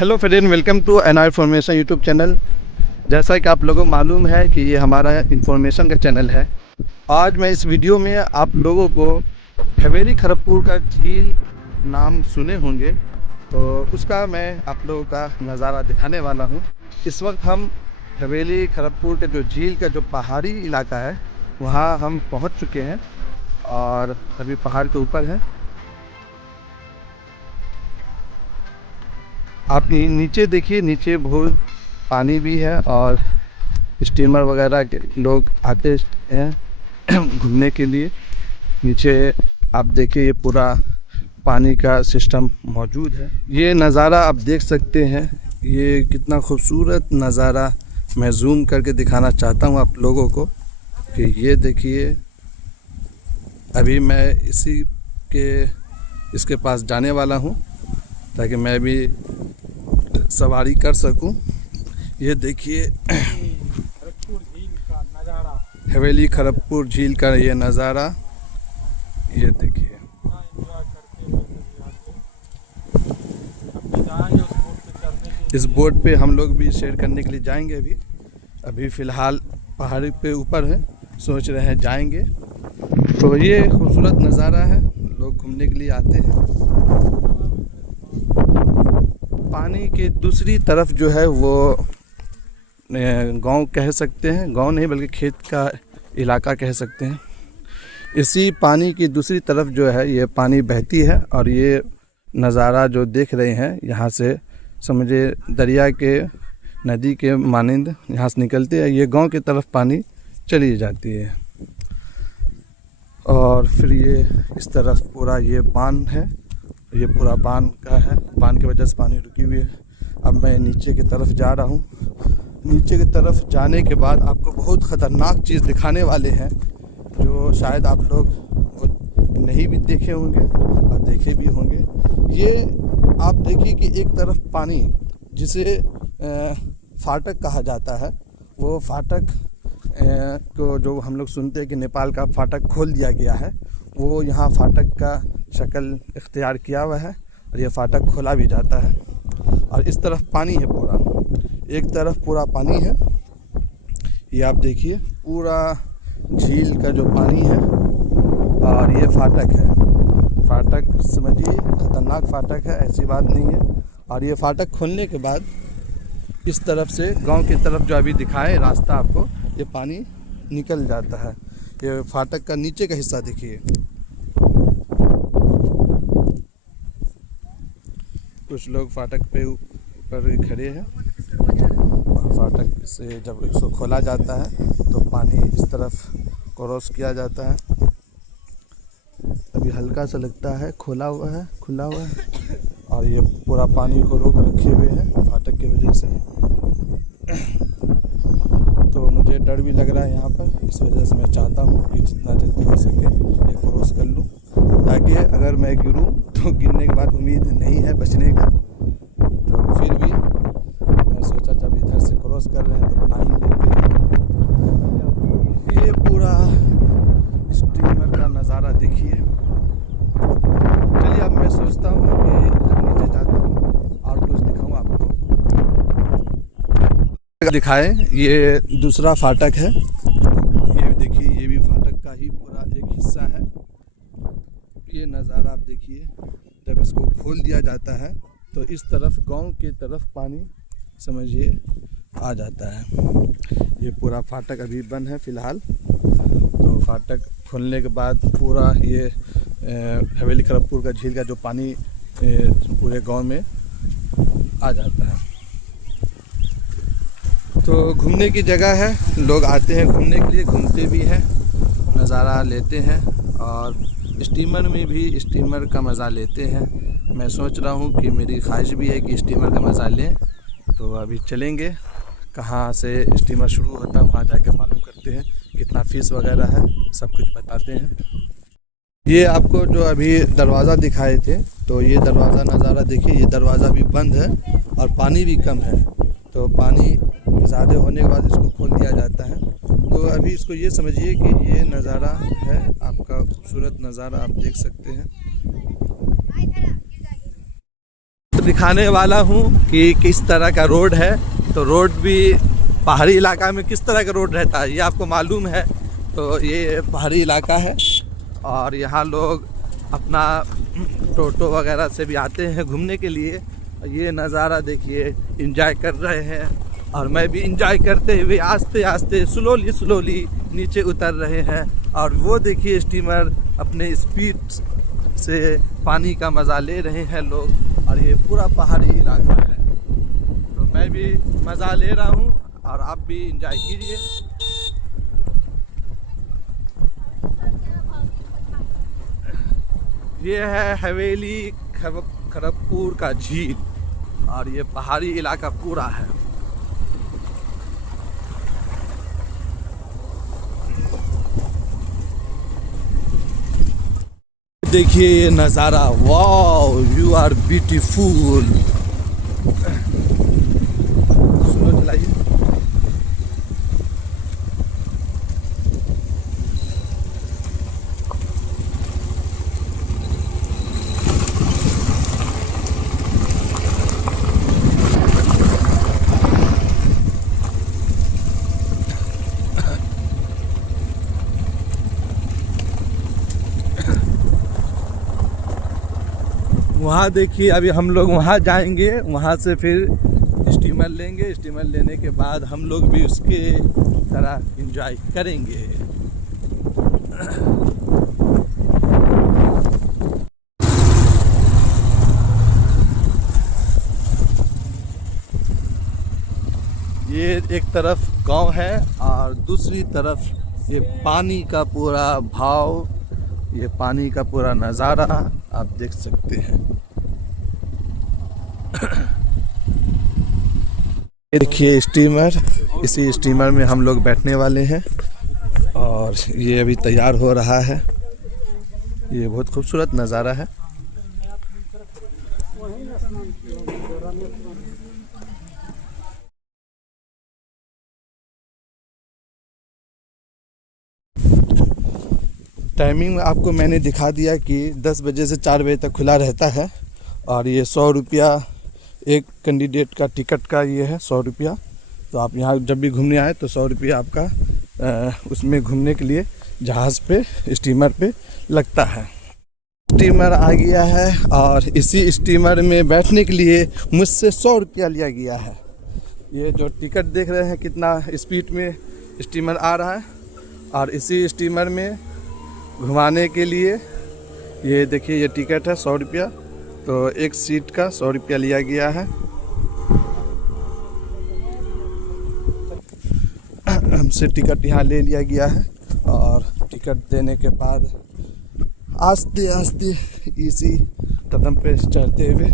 Hello friend, welcome to NR information YouTube channel. जैसा कि आप लोगों को मालूम है कि ये हमारा इन्फॉर्मेशन का चैनल है। आज मैं इस वीडियो में आप लोगों को हवेली खड़गपुर का झील नाम सुने होंगे, तो उसका मैं आप लोगों का नज़ारा दिखाने वाला हूँ। इस वक्त हम हवेली खड़गपुर के जो झील का जो पहाड़ी इलाका है वहाँ हम पहुँच चुके हैं और अभी पहाड़ के ऊपर हैं। आप नीचे देखिए, नीचे बहुत पानी भी है और स्टीमर वगैरह के लोग आते हैं घूमने के लिए। नीचे आप देखिए, ये पूरा पानी का सिस्टम मौजूद है। ये नज़ारा आप देख सकते हैं, ये कितना खूबसूरत नज़ारा मैं जूम करके दिखाना चाहता हूँ आप लोगों को कि ये देखिए। अभी मैं इसके पास जाने वाला हूँ ताकि मैं भी सवारी कर सकूं। ये देखिए हवेली खड़गपुर झील का ये नज़ारा, ये देखिए। इस बोट पे हम लोग भी शेयर करने के लिए जाएंगे। अभी फ़िलहाल पहाड़ी पे ऊपर है, सोच रहे हैं जाएंगे। तो ये खूबसूरत नज़ारा है, लोग घूमने के लिए आते हैं। पानी के दूसरी तरफ जो है वो गांव कह सकते हैं, गांव नहीं बल्कि खेत का इलाका कह सकते हैं। इसी पानी की दूसरी तरफ जो है ये पानी बहती है और ये नज़ारा जो देख रहे हैं यहाँ से समझे दरिया के, नदी के मानिंद यहाँ से निकलते हैं, ये गांव की तरफ पानी चली जाती है। और फिर ये इस तरफ पूरा ये बांध है, ये पूरा बांध का है, बांध की वजह से पानी रुकी हुई है। अब मैं नीचे की तरफ जा रहा हूँ। नीचे की तरफ जाने के बाद आपको बहुत ख़तरनाक चीज़ दिखाने वाले हैं जो शायद आप लोग नहीं भी देखे होंगे और देखे भी होंगे। ये आप देखिए कि एक तरफ पानी जिसे फाटक कहा जाता है, वो फाटक को जो हम लोग सुनते हैं कि नेपाल का फाटक खोल दिया गया है, वो यहाँ फाटक का शक्ल इख्तियार किया हुआ है और ये फाटक खोला भी जाता है। और इस तरफ पानी है, पूरा एक तरफ पूरा पानी है। ये आप देखिए पूरा झील का जो पानी है और ये फाटक है। फाटक समझिए ख़तरनाक फाटक है, ऐसी बात नहीं है। और ये फाटक खोलने के बाद इस तरफ से गांव की तरफ जो अभी दिखाए रास्ता आपको, ये पानी निकल जाता है। ये फाटक का नीचे का हिस्सा देखिए। कुछ लोग फाटक पे ऊपर खड़े हैं और फाटक से जब इसको खोला जाता है तो पानी इस तरफ क्रॉस किया जाता है। अभी हल्का सा लगता है खुला हुआ है और ये पूरा पानी को रोक रखे हुए हैं फाटक की वजह से। तो मुझे डर भी लग रहा है यहाँ पर, इस वजह से मैं चाहता हूँ कि जितना जल्दी हो सके ये क्रॉस कर लूँ, ताकि अगर मैं गिरूँ तो गिरने के बाद उम्मीद नहीं है बचने का। तो फिर भी मैं सोचा जब इधर से क्रॉस कर रहे हैं तो बना ही लेते हैं। ये पूरा स्टीमर का नज़ारा देखिए। चलिए अब मैं सोचता हूँ कि जब नीचे जाता हूँ और कुछ दिखाऊँ आपको। दिखाएं, ये दूसरा फाटक है, ये देखिए, ये भी फाटक का ही पूरा एक हिस्सा है। ये नज़ारा आप देखिए, जब इसको खोल दिया जाता है तो इस तरफ गांव की तरफ पानी समझिए आ जाता है। ये पूरा फाटक अभी बंद है फ़िलहाल। तो फाटक खोलने के बाद पूरा ये हवेली खड़गपुर का झील का जो पानी पूरे गांव में आ जाता है। तो घूमने की जगह है, लोग आते हैं घूमने के लिए, घूमते भी हैं, नज़ारा लेते हैं और स्टीमर में भी स्टीमर का मज़ा लेते हैं। मैं सोच रहा हूँ कि मेरी ख्वाहिश भी है कि स्टीमर का मज़ा लें। तो अभी चलेंगे, कहाँ से स्टीमर शुरू होता है वहाँ जाके मालूम करते हैं, कितना फ़ीस वगैरह है सब कुछ बताते हैं। ये आपको जो अभी दरवाज़ा दिखाए थे, तो ये दरवाज़ा नज़ारा देखिए, ये दरवाज़ा भी बंद है और पानी भी कम है। तो पानी ज़्यादा होने के बाद इसको खोल दिया जाता है। तो अभी इसको ये समझिए कि ये नज़ारा है आपका, खूबसूरत नज़ारा आप देख सकते हैं। दिखाने वाला हूँ कि किस तरह का रोड है। तो रोड भी पहाड़ी इलाका में किस तरह का रोड रहता है ये आपको मालूम है। तो ये पहाड़ी इलाका है और यहाँ लोग अपना टोटो वगैरह से भी आते हैं घूमने के लिए। ये नज़ारा देखिए, एंजॉय कर रहे हैं और मैं भी एंजॉय करते हुए आस्ते आस्ते स्लोली नीचे उतर रहे हैं। और वो देखिए स्टीमर अपने स्पीड से पानी का मज़ा ले रहे हैं लोग। और ये पूरा पहाड़ी इलाका है, तो मैं भी मज़ा ले रहा हूँ और आप भी एंजॉय कीजिए। ये है हवेली खड़गपुर का झील और ये पहाड़ी इलाका पूरा है। देखिए ये नज़ारा, वाओ यू आर ब्यूटीफुल। सुनो चलाइए। वहाँ देखिए, अभी हम लोग वहाँ जाएंगे, वहाँ से फिर स्टीमर लेंगे। स्टीमर लेने के बाद हम लोग भी उसके तरह एंजॉय करेंगे। ये एक तरफ गांव है और दूसरी तरफ ये पानी का पूरा भाव, ये पानी का पूरा नज़ारा आप देख सकते हैं। ये देखिए स्टीमर, इसी स्टीमर में हम लोग बैठने वाले हैं और ये अभी तैयार हो रहा है। ये बहुत खूबसूरत नज़ारा है। टाइमिंग आपको मैंने दिखा दिया कि 10 बजे से 4 बजे तक खुला रहता है। और ये 100 रुपया एक कैंडिडेट का टिकट का ये है, 100 रुपया। तो आप यहाँ जब भी घूमने आए तो 100 रुपया आपका उसमें घूमने के लिए जहाज़ पे, स्टीमर पे लगता है। स्टीमर आ गया है और इसी स्टीमर में बैठने के लिए मुझसे 100 रुपया लिया गया है। ये जो टिकट देख रहे हैं कितना स्पीड में स्टीमर आ रहा है। और इसी स्टीमर में घुमाने के लिए ये देखिए ये टिकट है 100 रुपया। तो एक सीट का 100 रुपया लिया गया है। हमसे टिकट यहाँ ले लिया गया है और टिकट देने के बाद आस्ते आस्ते इसी कदम पे चढ़ते हुए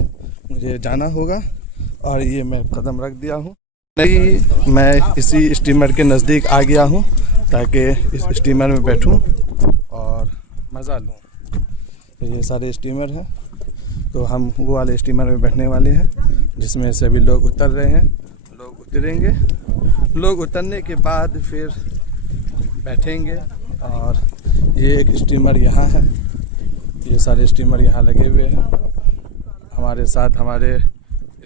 मुझे जाना होगा। और ये मैं कदम रख दिया हूँ। मैं इसी स्टीमर के नज़दीक आ गया हूँ ताकि इस स्टीमर में बैठूँ और मज़ा लूँ। तो ये सारे स्टीमर हैं, तो हम वो वाले स्टीमर में बैठने वाले हैं जिसमें से अभी लोग उतर रहे हैं। लोग उतरेंगे, लोग उतरने के बाद फिर बैठेंगे। और ये एक स्टीमर यहाँ है, ये सारे स्टीमर यहाँ लगे हुए हैं। हमारे साथ हमारे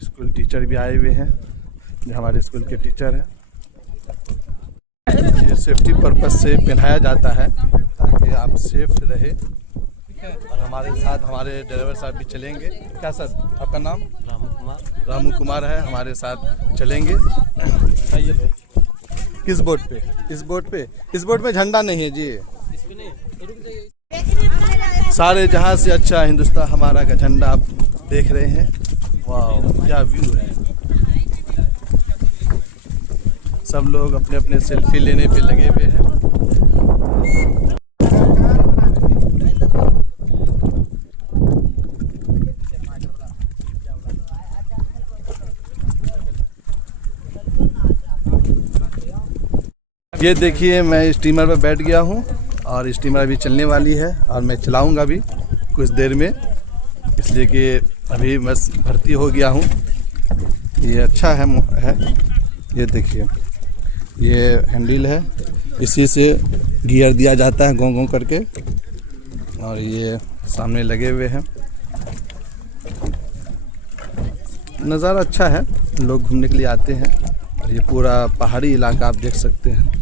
स्कूल टीचर भी आए हुए हैं, जो हमारे स्कूल के टीचर हैं। ये सेफ्टी पर्पस से पहनाया जाता है ताकि आप सेफ रहे। और हमारे साथ हमारे ड्राइवर साहब भी चलेंगे। क्या सर आपका नाम? रामू कुमार है, हमारे साथ चलेंगे। किस बोट पे? इस बोट पे झंडा नहीं है जी। सारे जहां से अच्छा हिंदुस्तान हमारा का झंडा आप देख रहे हैं। वाह क्या व्यू है। सब लोग अपने अपने सेल्फी लेने पे लगे हुए हैं। ये देखिए मैं स्टीमर पर बैठ गया हूँ और स्टीमर अभी चलने वाली है और मैं चलाऊँगा भी कुछ देर में, इसलिए कि अभी मैं भर्ती हो गया हूँ। ये अच्छा है। ये देखिए ये हैंडल है, इसी से गियर दिया जाता है गों गों करके। और ये सामने लगे हुए हैं। नज़ारा अच्छा है, लोग घूमने के लिए आते हैं। और ये पूरा पहाड़ी इलाका आप देख सकते हैं।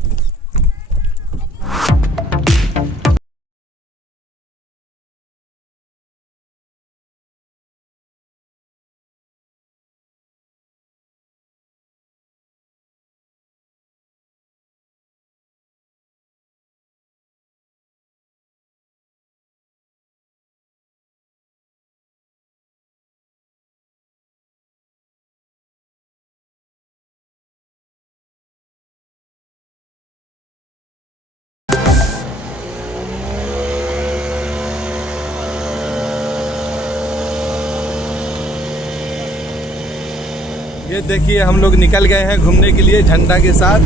ये देखिए हम लोग निकल गए हैं घूमने के लिए झंडा के साथ।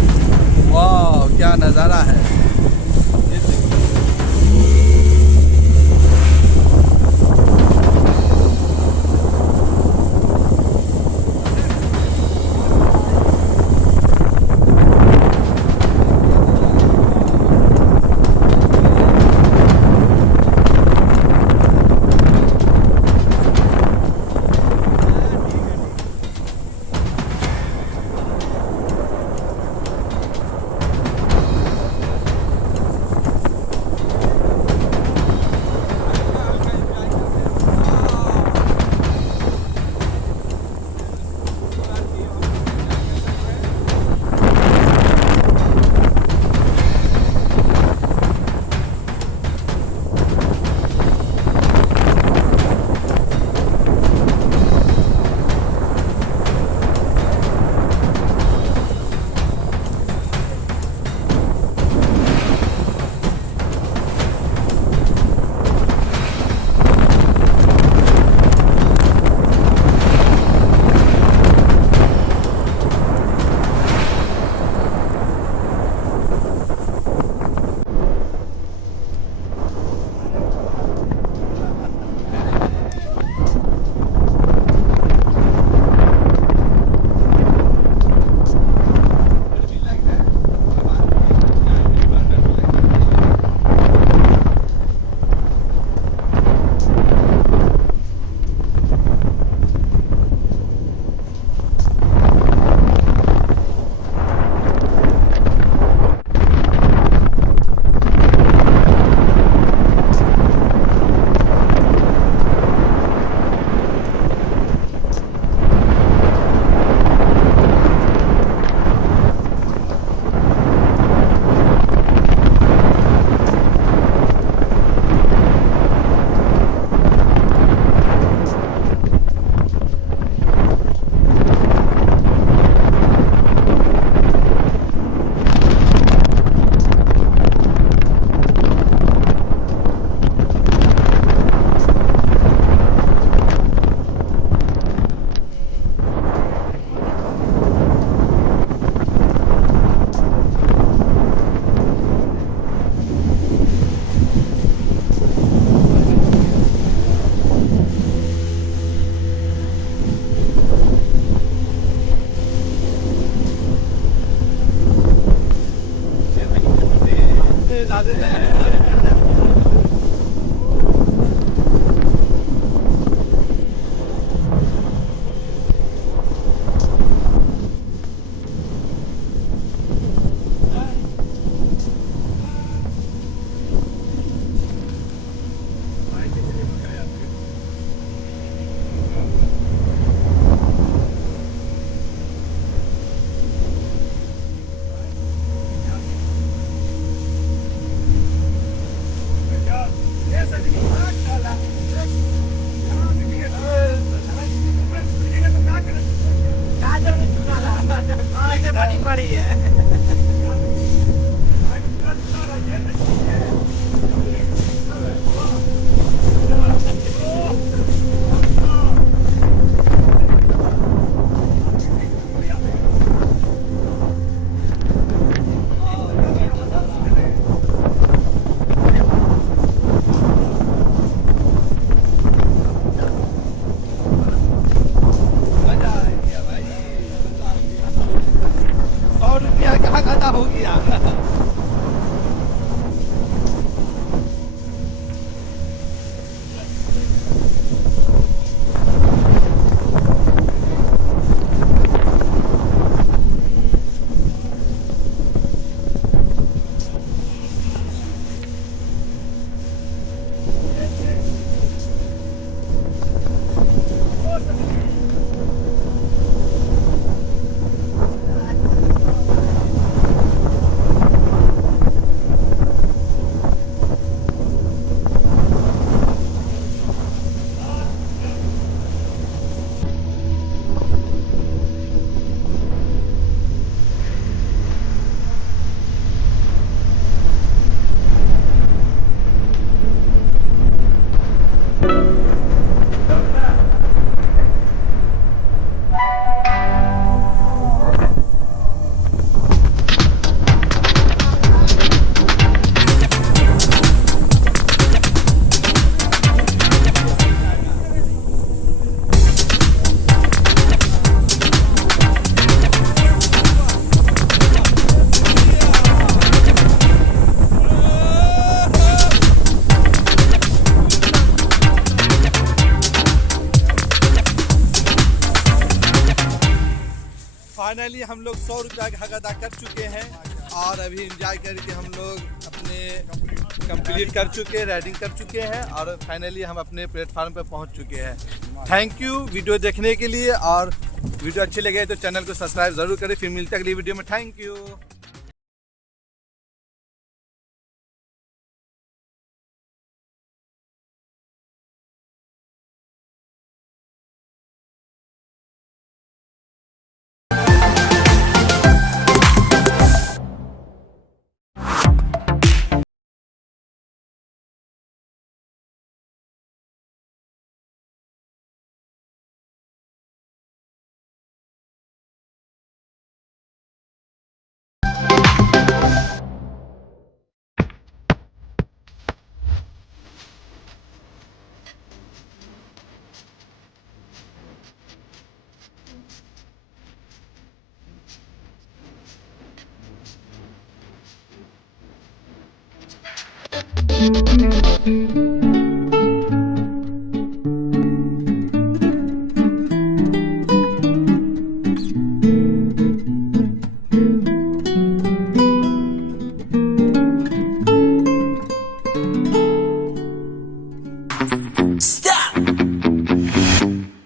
वाह क्या नज़ारा है। ये देखिए। फाइनली हम लोग 100 रुपया का हक अदा कर चुके हैं और अभी इंजॉय करके हम लोग अपने कंप्लीट कर चुके हैं, राइडिंग कर चुके हैं और फाइनली हम अपने प्लेटफार्म पर पहुंच चुके हैं। थैंक यू वीडियो देखने के लिए, और वीडियो अच्छी लगे तो चैनल को सब्सक्राइब ज़रूर करें। फिर मिलते हैं अगली वीडियो में। Thank you. Thank you.